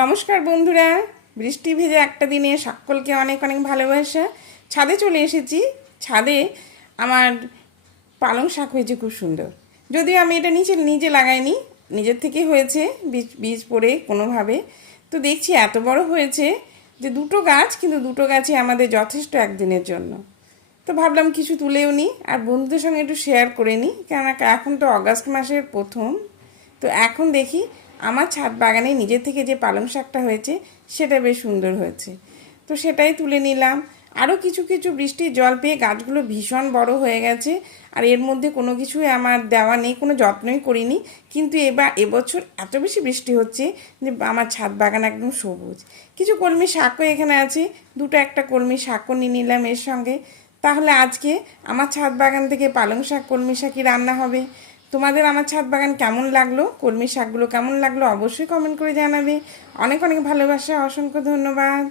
নমস্কার বন্ধুরা, বৃষ্টি ভেজে একটা দিনে সকলকে অনেক অনেক ভালোবাসা। ছাদে চলে এসেছি। ছাদে আমার পালং শাক হয়েছে খুব সুন্দর। যদিও আমি এটা নিজে নিজে লাগাইনি, নিজের থেকে হয়েছে, বীজ বীজ পড়ে কোনোভাবে। তো দেখছি এত বড় হয়েছে যে দুটো গাছ, কিন্তু দুটো গাছই আমাদের যথেষ্ট একদিনের জন্য। তো ভাবলাম কিছু তুলেও নিই আর বন্ধুদের সঙ্গে একটু শেয়ার করে নিই, কেননা এখন তো অগাস্ট মাসের প্রথম। তো এখন দেখি আমার ছাদ বাগানে নিজের থেকে যে পালং শাকটা হয়েছে সেটা বেশ সুন্দর হয়েছে। তো সেটাই তুলে নিলাম। আরও কিছু কিছু বৃষ্টির জল পেয়ে গাছগুলো ভীষণ বড় হয়ে গেছে। আর এর মধ্যে কোনো কিছুই আমার দেওয়া নেই, কোনো যত্নই করিনি। কিন্তু এবছর এত বেশি বৃষ্টি হচ্ছে যে আমার ছাদ বাগান একদম সবুজ। কিছু কলমি শাকও এখানে আছে, দুটো একটা কলমি শাকও নিয়ে নিলাম এর সঙ্গে। তাহলে আজকে আমার ছাদ বাগান থেকে পালং শাক কলমি শাকই রান্না হবে। তোমাদের আমার ছাদ বাগান কেমন লাগলো, কলমি শাকগুলো কেমন লাগলো অবশ্যই কমেন্ট করে জানাবে। অনেক অনেক ভালোবাসা, অসংখ্য ধন্যবাদ।